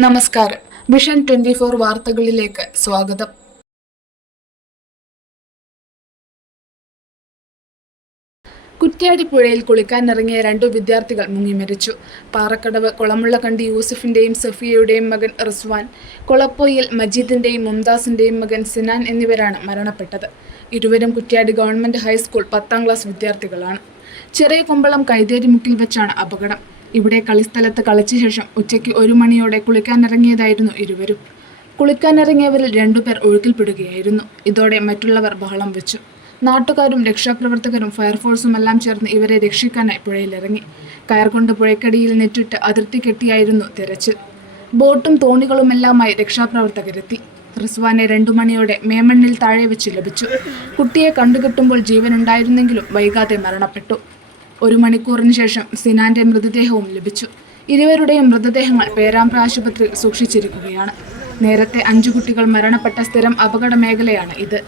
നമസ്കാരം. വിഷൻ 24 വാർത്തകളിലേക്ക് സ്വാഗതം. കുറ്റ്യാടി പുഴയിൽ കുളിക്കാനിറങ്ങിയ 2 വിദ്യാർത്ഥികൾ മുങ്ങിമരിച്ചു. പാറക്കടവ് കൊളമുള്ളക്കണ്ടി യൂസഫിന്റെയും സഫിയയുടെയും മകൻ റിസ്വാൻ, കൊളപ്പൊയിൽ മജീദിന്റെയും മുംതാസിന്റെയും മകൻ സിനാൻ എന്നിവരാണ് മരണപ്പെട്ടത്. ഇരുവരും കുറ്റ്യാടി ഗവൺമെന്റ് ഹൈസ്കൂൾ 10ാം ക്ലാസ് വിദ്യാർത്ഥികളാണ്. ചെറിയ കുമ്പളം കൈതേരിമുക്കിൽ വെച്ചാണ് അപകടം. ഇവിടെ കളിസ്ഥലത്ത് കളിച്ച ശേഷം ഉച്ചയ്ക്ക് 1 മണിയോടെ കുളിക്കാനിറങ്ങിയതായിരുന്നു ഇരുവരും. കുളിക്കാനിറങ്ങിയവരിൽ 2 പേർ ഒഴുക്കിൽപ്പെടുകയായിരുന്നു. ഇതോടെ മറ്റുള്ളവർ ബഹളം വെച്ചു. നാട്ടുകാരും രക്ഷാപ്രവർത്തകരും ഫയർഫോഴ്സുമെല്ലാം ചേർന്ന് ഇവരെ രക്ഷിക്കാനായി പുഴയിലിറങ്ങി. കയർ കൊണ്ട് പുഴയ്ക്കടിയിൽ നെറ്റിട്ട് അതിർത്തി കെട്ടിയായിരുന്നു തെരച്ചിൽ. ബോട്ടും തോണികളുമെല്ലാമായി രക്ഷാപ്രവർത്തകരെത്തി. റിസ്വാനെ 2 മണിയോടെ മേമണ്ണിൽ താഴെ വെച്ച് ലഭിച്ചു. കുട്ടിയെ കണ്ടുകിട്ടുമ്പോൾ ജീവനുണ്ടായിരുന്നെങ്കിലും വൈകാതെ മരണപ്പെട്ടു. 1 മണിക്കൂറിന് ശേഷം സിനാന്റെ മൃതദേഹവും ലഭിച്ചു. ഇരുവരുടെയും മൃതദേഹങ്ങൾ പേരാമ്പ്ര ആശുപത്രിയിൽ സൂക്ഷിച്ചിരിക്കുകയാണ്. നേരത്തെ 5 കുട്ടികൾ മരണപ്പെട്ട സ്ഥിരം അപകട മേഖലയാണ് ഇത്.